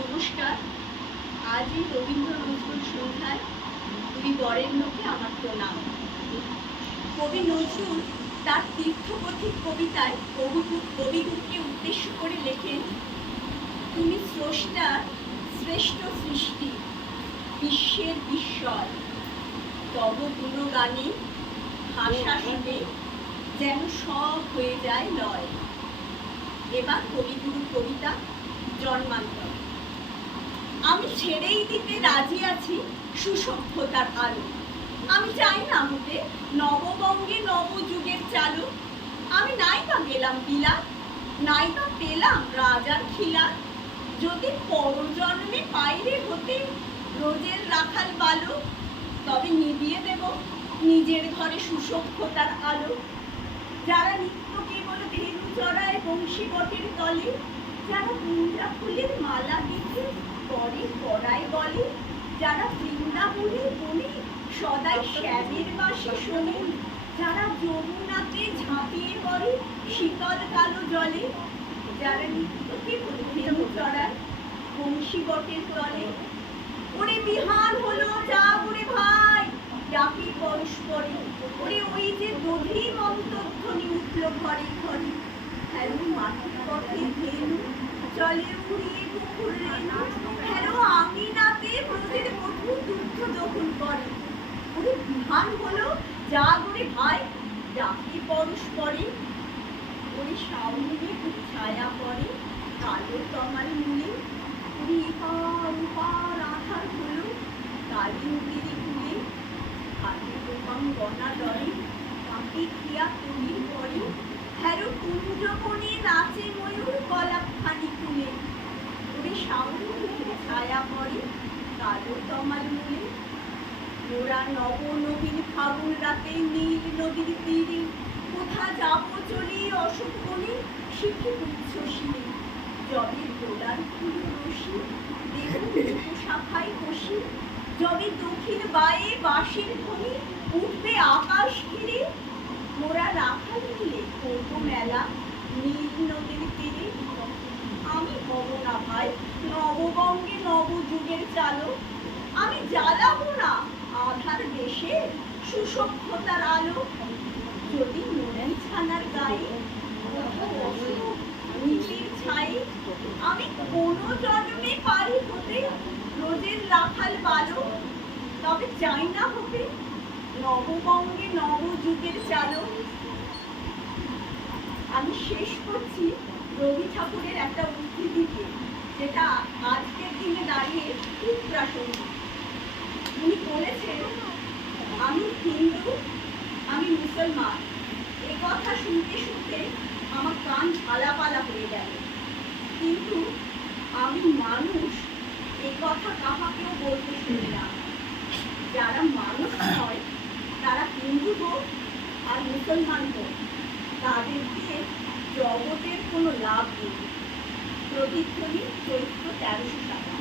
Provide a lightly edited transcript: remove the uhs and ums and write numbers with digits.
নমস্কার। আজ এই রবীন্দ্র নজরুল সন্ধ্যায় তুমি বরের লোকে আমার প্রণাম। কবি নজরুল তার তীর্থপথিক কবিতায় কবিগুরুকে উদ্দেশ্য করে লেখেন, তুমি স্রষ্টার শ্রেষ্ঠ সৃষ্টি, বিশ্বের বিস্ময়, তব গুণগানে ভাষা শুনে যেন সব হয়ে যায় লয়। এবার কবিগুরুর কবিতা জন্মান্তর। আমি ছেড়েই দিতে রাজি আছি সুসভ্যতার আলো। আমি চাই না হতে নববঙ্গে নবযুগের চালু। আমি নাই বা গেলাম বিলাত, নাই বা পেলাম রাজার খিলাত। যদি পরজন্মে বাইরে হতে রোজের রাখাল বালো, তবে নিভিয়ে দেব নিজের ঘরে সুসভ্যতার আলো। যারা নিত্য কেবল ধেনু চড়ায় বংশী বটের তলে, যারা কুঞ্জা ফুলের মালা গেঁথে পরে পড়ায় গলে, যারা বৃন্দাবনে বনে সদাই শ্যামের বাঁশি শোনে, যারা যমুনাতে ঝাঁপিয়ে পড়ে শীতল কালো জলে, যারা নিত্য কেবল ধেনু চড়ায় বংশী বটের তলে। ওরে বিহার হলো যা ওরে ভাই, ডাকি পরস্পরে, ওরে ওই যে দধি মন্তধ্বনি উঠল ঘরে ঘরে। হ্যালো মাটির পথে ধেনু জলে উড়িয়ে পুকুর রেণু, হ্যালো আঙিনাতে ব্রজের মধু দুগ্ধ দহন করে। ওরে বিহার হলো যা ওরে ভাই, ডাকি পরস্পরে, ওরে সামনে ছায়া পড়ে কালো তমাল মূলে। ওরে ইপার ওপার আধার হলো কালী নদীর কূলে, হাতে দোপাঙ্গনা ডরে কাঁপি ক্রিয়া তৈরি করে। হ্যারো কুঞ্জবনে নাচে ময়ূর গলাখানি তুলে, ওরে সামনে ছায়া পড়ে কালো তমাল মূলে। ওরা নব নবীন ফাগুন রাতে নীল নদীর তীরে, কোথা যাব চলি অশোক বনে শিখি উচ্ছ্বসিলে। যবে দোলার ফুল রশি দেব শাখায় বসি, যবে দক্ষিণ বায়ে বাঁশির ধ্বনি উঠবে আকাশ ঘিরে। মোরা রাখাল মিলে করবো মেলা নীল নদীর তীরে। আমি হব না ভাই নববঙ্গে নবযুগের চালক, আমি জ্বালাবো না আধার দেশে সুসভ্যতার আলো। যদি নোরেন ছানার গায়ে নীতির ছাই, আমি কোনো জন্মে পারি হতে রোজের রাখাল বালো, তবে চাই না হবে নববঙ্গে নবযুগের চালক। আমি শেষ করছি রবি ঠাকুরের একটা উদ্ধৃতি দিয়ে, যেটা আজকের দিনে দাঁড়িয়ে খুব প্রাসঙ্গিক। উনি বলেছেন, আমি হিন্দু, আমি মুসলমান, এ কথা শুনতে শুনতে আমার কান ঝালাপালা হয়ে গেল। কিন্তু আমি মানুষ, এ কথা কাহাকেও বলতে শুনি না। যারা মানুষ নয় তারা হিন্দু হোক আর মুসলমান হোক, তাদের দিয়ে জগতের কোনো লাভ নেই। প্রতিধ্বনি চৈত্র 1307।